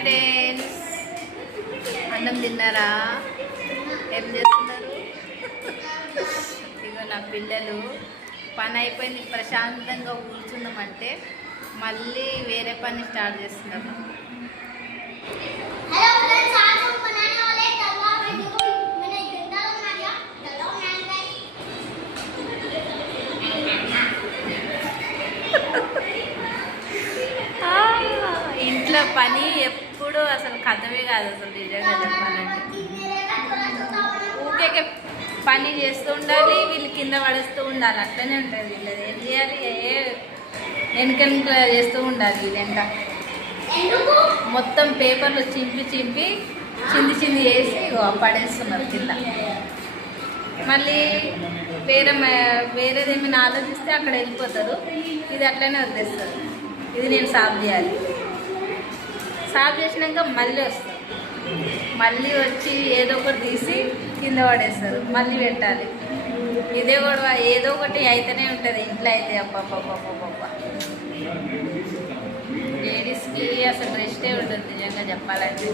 Friends, అన్నం తిన్నారా? ఏం చేస్తున్నారు? ఇగో నా పిల్లలు పని అయిపోయింది, ప్రశాంతంగా కూర్చుందామంటే మళ్ళీ వేరే పని స్టార్ట్ చేస్తున్నారు. ఇంట్లో పని ఎప్పుడు అసలు కథమే కాదు, అసలు నిజంగా చెప్పాలంటే. ఊకే పని చేస్తూ ఉండాలి, వీళ్ళు కింద పడేస్తూ ఉండాలి, అట్లనే ఉంటుంది వీళ్ళది. ఏం చేయాలి, వెనుక చేస్తూ ఉండాలి. వీళ్ళంట మొత్తం పేపర్లు చింపి చింది వేసి పడేస్తున్నారు కింద. మళ్ళీ వేరేదేమైనా ఆలోచిస్తే అక్కడ వెళ్ళిపోతారు, ఇది అట్లనే వదిలేస్తారు. ఇది నేను సాఫ్ చేయాలి. సాఫ్ చేసినాక మళ్ళీ వస్తారు, మళ్ళీ వచ్చి ఏదో ఒకటి తీసి కింద పడేస్తారు, మళ్ళీ పెట్టాలి. ఇదే కూడా ఏదో ఒకటి అయితేనే ఉంటుంది ఇంట్లో అయితే. అబ్బబ్బబ్బబ్బబ్బ, లేడీస్కి అసలు రెస్టే ఉంటుంది నిజంగా చెప్పాలంటే.